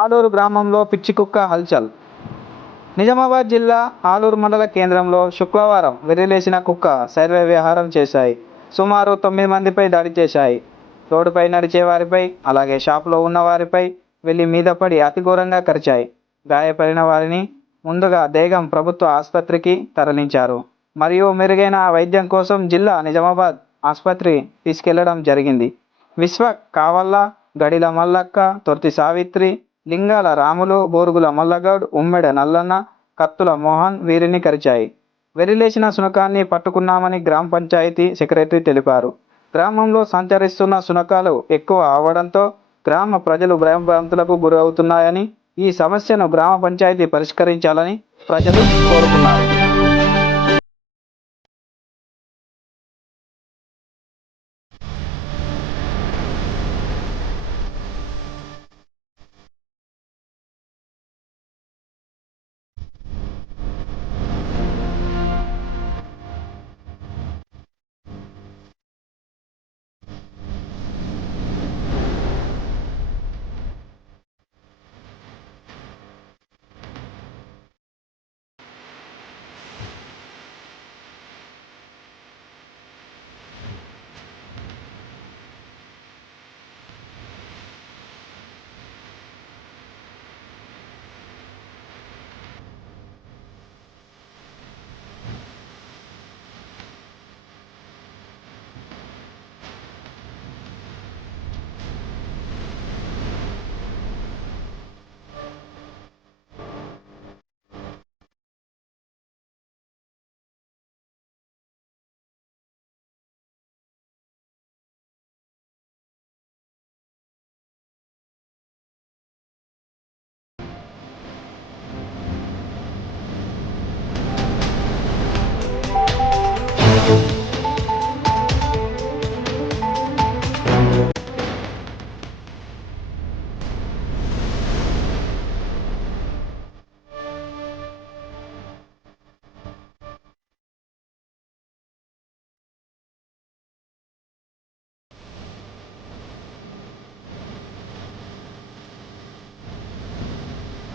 ఆలూరు గ్రామంలో పిచ్చి కుక్క హల్చల్. నిజామాబాద్ జిల్లా ఆలూరు మండల కేంద్రంలో శుక్రవారం వెర్రిలేసిన కుక్క సర్వే విహారం చేశాయి. సుమారు తొమ్మిది మందిపై దాడి చేశాయి. రోడ్డుపై నడిచే వారిపై అలాగే షాప్లో ఉన్న వారిపై వెళ్ళి మీద పడి అతి ఘోరంగా కరిచాయి. గాయపడిన వారిని ముందుగా దేగం ప్రభుత్వ ఆసుపత్రికి తరలించారు. మరియు మెరుగైన వైద్యం కోసం జిల్లా నిజామాబాద్ ఆసుపత్రి తీసుకెళ్ళడం జరిగింది. విశ్వ కావల్ల గడిల మల్లక్క తొర్తి సావిత్రి లింగాల రాములు బోరుగుల మల్లగౌడ్ ఉమ్మెడ నల్లన్న కత్తుల మోహన్ వీరిని కరిచాయి. వెరిలేసిన శునకాన్ని పట్టుకున్నామని గ్రామ పంచాయతీ సెక్రటరీ తెలిపారు. గ్రామంలో సంచరిస్తున్న శునకాలు ఎక్కువ అవడంతో గ్రామ ప్రజలు భయభ్రాంతులకు గురవుతున్నాయని ఈ సమస్యను గ్రామ పంచాయతీ పరిష్కరించాలని ప్రజలు కోరుతున్నారు